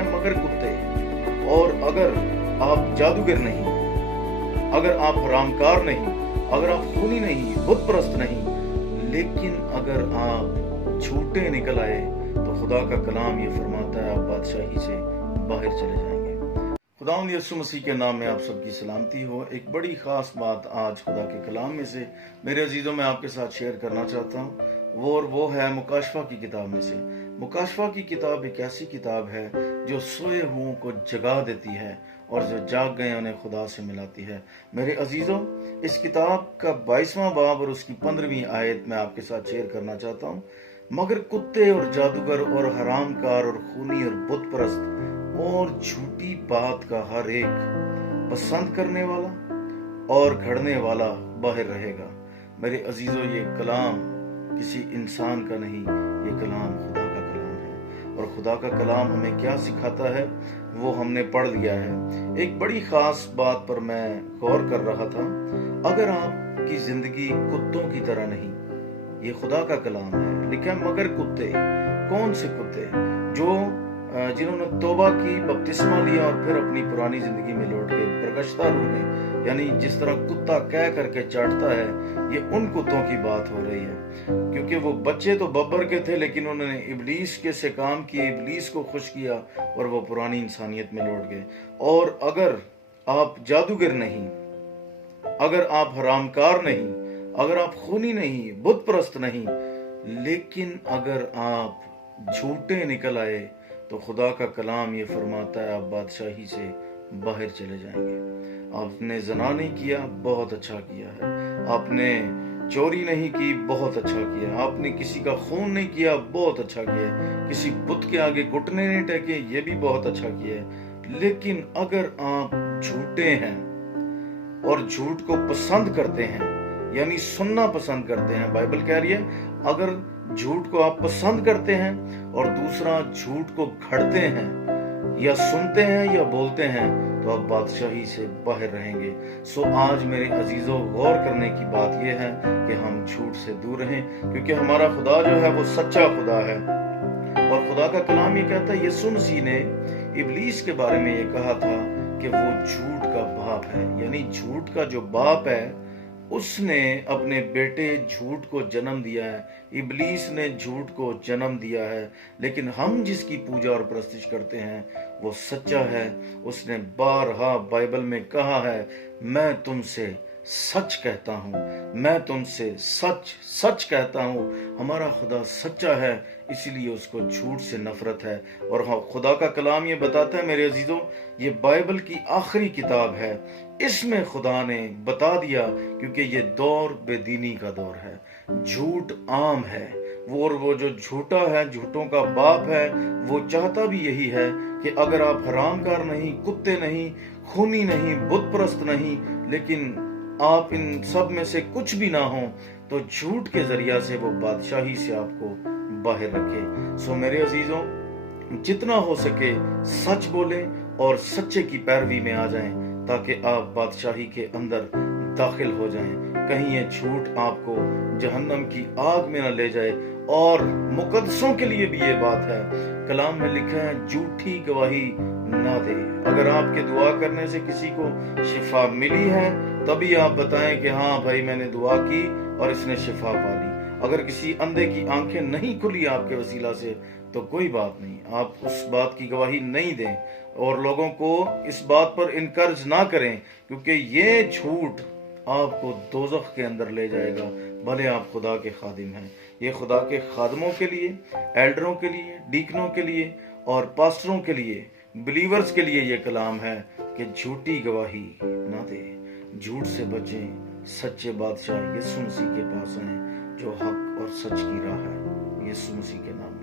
लिखा है मगर कुत्ते। और अगर आप जादूगर नहीं, अगर आप हरामकार नहीं, अगर आप खूनी नहीं, बुत परस्त नहीं, लेकिन अगर आप झूठे निकल आए तो खुदा का कलाम ये फरमाता है आप बादशाही से बाहर चले जाएंगे। खुदावंद यीशु मसीह के नाम में आप सबकी सलामती हो। एक बड़ी खास बात आज खुदा के कलाम में से मेरे अजीजों में आपके साथ शेयर करना चाहता हूँ, वो है मुकाशफा की किताब में से। मुकाशफा की किताब एक ऐसी किताब है जो सोए हुओं को जगा देती है और जो जाग गए उन्हें खुदा से मिलाती है। मेरे अजीजों, इस किताब का 22वां बाब और उसकी 15वीं आयत में आपके साथ शेयर करना चाहता हूँ। मगर कुत्ते और जादूगर और हरामकार और खूनी और बुत परस्त और झूठी बात का हर एक पसंद करने वाला और घड़ने वाला बाहर रहेगा। मेरे अजीजों, ये कलाम किसी इंसान का नहीं, ये कलाम खुदा का कलाम है। और खुदा का कलाम हमें क्या सिखाता है वो हमने पढ़ लिया है। एक बड़ी खास बात पर मैं गौर कर रहा था। अगर आपकी जिंदगी कुत्तों की तरह नहीं, ये खुदा का कलाम है, लिखा है मगर कुत्ते। कौन से कुत्ते? जो जिन्होंने तौबा की, बपतिस्मा लिया और फिर अपनी पुरानी जिंदगी में लौट गए प्रकश्ता रूह में, यानी जिस तरह कुत्ता कह करके चाटता है, ये उन कुत्तों की बात हो रही है। क्योंकि वो बच्चे तो बब्बर के थे, लेकिन उन्होंने इब्लीस के से काम किए, इब्लीस को खुश किया और वो पुरानी इंसानियत में लौट गए। और अगर आप जादूगर नहीं, अगर आप हरामकार नहीं, अगर आप खूनी नहीं, बुत परस्त नहीं, लेकिन अगर आप झूठे निकल आए तो खुदा का कलाम ये फरमाता है आप बादशाही से बाहर चले जाएंगे। आपने ज़ना नहीं किया, बहुत अच्छा किया है। आपने चोरी नहीं की, बहुत अच्छा किया। आपने किसी का खून नहीं किया, बहुत अच्छा किया। किसी बुत के आगे घुटने नहीं टेके, ये भी बहुत अच्छा किया है। लेकिन अगर आप झूठे हैं और झूठ को पसंद करते हैं, यानी सुनना पसंद करते हैं, बाइबल कह रही है अगर झूठ को आप पसंद करते हैं और दूसरा झूठ को घड़ते हैं या सुनते हैं या बोलते हैं, तो आप बादशाही से बाहर रहेंगे। सो आज मेरे अजीजों, गौर करने की बात यह है कि हम झूठ से दूर रहें, क्योंकि हमारा खुदा जो है वो सच्चा खुदा है। और खुदा का कलाम ये कहता है, यीशु मसीह ने इब्लीस के बारे में ये कहा था कि वो झूठ का बाप है, यानी झूठ का जो बाप है उसने अपने बेटे झूठ को जन्म दिया है। इब्लीस ने झूठ को जन्म दिया है। लेकिन हम जिसकी पूजा और प्रस्तिश करते हैं वो सच्चा है। उसने बारहा बाइबल में कहा है, मैं तुमसे सच कहता हूँ, मैं तुमसे सच सच कहता हूँ। हमारा खुदा सच्चा है, इसीलिए उसको झूठ से नफरत है। और हाँ, खुदा का कलाम ये बताता है मेरे अजीजों, ये बाइबल की आखिरी किताब है। इसमें खुदा ने बता दिया, क्योंकि ये दौर बेदीनी का दौर है, झूठ आम है। वो जो झूठा है, झूठों का बाप है, वो चाहता भी यही है कि अगर आप हरामकार नहीं, कुत्ते नहीं, खूनी नहीं, बुत परस्त नहीं, लेकिन आप इन सब में से कुछ भी ना हो, तो झूठ के जरिया से वो बादशाही से आपको बाहर रखे। सो मेरे अजीजों, जितना हो सके सच बोलें और सच्चे की पैरवी में आ जाएं, ताकि आप बादशाही के अंदर दाखिल हो जाएं। कहीं ये झूठ आपको जहन्नम की आग में न ले जाए। और मुकद्दसों के लिए भी ये बात है, कलाम में लिखा है झूठी गवाही ना दे। अगर आपके दुआ करने से किसी को शिफा मिली है, तभी आप बताएं कि हाँ भाई मैंने दुआ की और इसने शिफा पा ली। अगर किसी अंधे की आंखें नहीं खुली आपके वसीला से, तो कोई बात नहीं, आप उस बात की गवाही नहीं दें और लोगों को इस बात पर इनकरेज ना करें, क्योंकि ये झूठ आपको दोज़ख के अंदर ले जाएगा, भले आप खुदा के खादिम हैं। ये खुदा के खादमों के लिए, एल्डरों के लिए, डीकनों के लिए और पास्टरों के लिए, बिलीवर्स के लिए ये कलाम है कि झूठी गवाही ना दे, झूठ से बचें, सच्चे बादशाह यीशु मसीह के पास आएं, जो हक और सच की राह है। यीशु मसीह के नाम